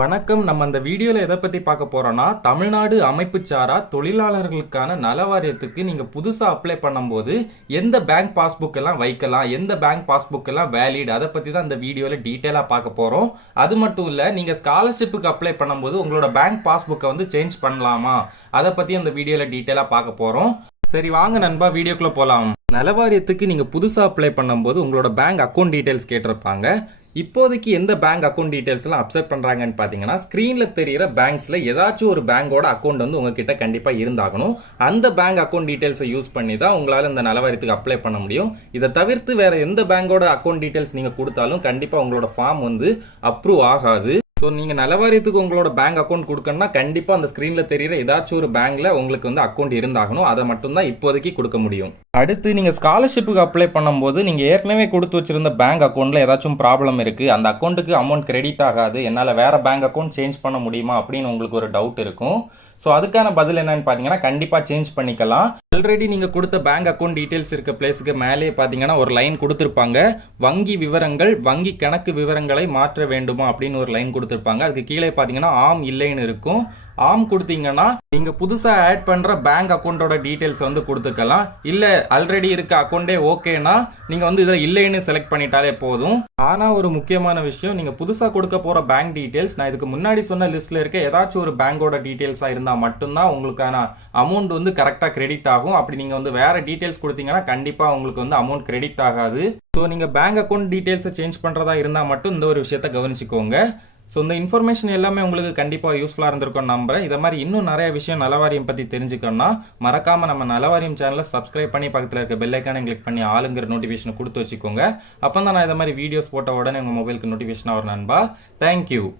வணக்கம். நம்ம அந்த வீடியோவில் எதை பற்றி பார்க்க போகிறோன்னா, தமிழ்நாடு அமைப்புச்சாரா தொழிலாளர்களுக்கான நல வாரியத்துக்கு நீங்கள் புதுசாக அப்ளை பண்ணும்போது எந்த பேங்க் பாஸ்புக் எல்லாம் வைக்கலாம், எந்த பேங்க் பாஸ்புக் எல்லாம் வேலிட், அதை பற்றி தான் இந்த வீடியோவில் டீட்டெயிலாக பார்க்க போகிறோம். அது மட்டும் இல்லை, நீங்கள் ஸ்காலர்ஷிப்புக்கு அப்ளை பண்ணும்போது உங்களோட பேங்க் பாஸ்புக்கை வந்து சேஞ்ச் பண்ணலாமா, அதை பற்றி அந்த வீடியோவில் டீட்டெயிலாக பார்க்க போகிறோம். சரி வாங்க நண்பா, வீடியோக்குள்ளே போகலாம். நலவாரியத்துக்கு நீங்கள் புதுசாக அப்ளை பண்ணும்போது உங்களோட பேங்க் அக்கௌண்ட் டீட்டெயில்ஸ் கேட்டிருப்பாங்க. இப்போதைக்கு எந்த பேங்க் அக்கௌண்ட் டீட்டெயில்ஸ்லாம் அப்செப்ட் பண்ணுறாங்கன்னு பார்த்தீங்கன்னா, ஸ்க்ரீனில் தெரிகிற பேங்க்ஸில் ஏதாச்சும் ஒரு பேங்கோட அக்கௌண்ட் வந்து உங்ககிட்ட கண்டிப்பாக இருந்தாகணும். அந்த பேங்க் அக்கௌண்ட் டீட்டெயில்ஸை யூஸ் பண்ணி தான் உங்களால் இந்த நலவாரியத்துக்கு அப்ளை பண்ண முடியும். இதை தவிர்த்து வேறு எந்த பேங்கோட அக்கௌண்ட் டீட்டெயில்ஸ் நீங்கள் கொடுத்தாலும் கண்டிப்பாக உங்களோட ஃபார்ம் வந்து அப்ரூவ் ஆகாது. ஸோ நீங்கள் நலவாரியத்துக்கு உங்களோட பேங்க் அக்கௌண்ட் கொடுக்கணும்னா கண்டிப்பாக அந்த ஸ்க்ரீனில் தெரிகிற ஏதாச்சும் ஒரு பேங்க்கில் உங்களுக்கு வந்து அக்கௌண்ட் இருந்தாகணும். அதை மட்டும்தான் இப்போதைக்கு கொடுக்க முடியும். அடுத்து நீங்கள் ஸ்காலர்ஷிப்புக்கு அப்ளை பண்ணும்போது நீங்கள் ஏற்கனவே கொடுத்து வச்சிருந்த பேங்க் அக்கௌண்ட்டில் ஏதாச்சும் ப்ராப்ளம் இருக்குது, அந்த அக்கௌண்ட்டுக்கு அமௌண்ட் கிரெடிட் ஆகாது, என்னால் வேறு பேங்க் அக்கௌண்ட் சேஞ்ச் பண்ண முடியுமா அப்படின்னு உங்களுக்கு ஒரு டவுட் இருக்கும். ஸோ அதுக்கான பதில் என்னன்னு பார்த்தீங்கன்னா, கண்டிப்பாக சேஞ்ச் பண்ணிக்கலாம். ஆல்ரெடி நீங்கள் கொடுத்த பேங்க் அக்கௌண்ட் டீட்டெயில்ஸ் இருக்க பிளேஸுக்கு மேலே பார்த்தீங்கன்னா ஒரு லைன் கொடுத்துருப்பாங்க, வங்கி விவரங்கள் வங்கி கணக்கு விவரங்களை மாற்ற வேண்டுமா அப்படின்னு ஒரு லைன் கொடுத்துருப்பாங்க. அதுக்கு கீழே பார்த்தீங்கன்னா ஆம் இல்லைன்னு இருக்கும். ஆம் கொடுத்தீங்கன்னா நீங்கள் புதுசாக ஆட் பண்ணுற பேங்க் அக்கௌண்ட்டோட டீட்டெயில்ஸ் வந்து கொடுத்துக்கலாம். இல்லை ஆல்ரெடி இருக்க அக்கௌண்ட்டே ஓகேனா நீங்கள் வந்து இதில் இல்லைன்னு செலக்ட் பண்ணிட்டாலே போதும். ஆனால் ஒரு முக்கியமான விஷயம், நீங்கள் புதுசாக கொடுக்க போகிற பேங்க் டீட்டெயில்ஸ் நான் இதுக்கு முன்னாடி சொன்ன லிஸ்ட்டில் இருக்க ஏதாச்சும் ஒரு பேங்கோட டீட்டெயில்ஸாக இருந்தால் மட்டும்தான் உங்களுக்கான அமௌண்ட் வந்து கரெக்டாக கிரெடிட் ஆகும். அப்படி நீங்கள் வந்து வேறு டீட்டெயில்ஸ் கொடுத்தீங்கன்னா கண்டிப்பாக உங்களுக்கு வந்து அமௌண்ட் கிரெடிட் ஆகாது. ஸோ நீங்கள் பேங்க் அக்கௌண்ட் டீட்டெயில்ஸை சேஞ்ச் பண்ணுறதா இருந்தால் மட்டும் இந்த ஒரு விஷயத்தை கவனிச்சுக்கோங்க. ஸோ இந்த இன்ஃபர்மேஷன் எல்லாமே உங்களுக்கு கண்டிப்பாக யூஸ்ஃபுல்லாக இருந்திருக்கும்னு நம்புறேன். இதை மாதிரி இன்னும் நிறைய விஷயம் நலவாரியம் பற்றி தெரிஞ்சுக்கணும்னா மறக்காமல் நம்ம நலவாரியம் சேனலை சப்ஸ்கிரைப் பண்ணி பக்கத்தில் இருக்க பெல் ஐக்கானை கிளிக் பண்ணி ஆளுங்கிற நோட்டிஃபிகேஷனை கொடுத்து வச்சுக்கோங்க. அப்போ தான் நான் இதை மாதிரி வீடியோஸ் போட்ட உடனே உங்கள் மொபைலுக்கு நோட்டிஃபிகேஷனாக வரும் நண்பா. தேங்க்யூ.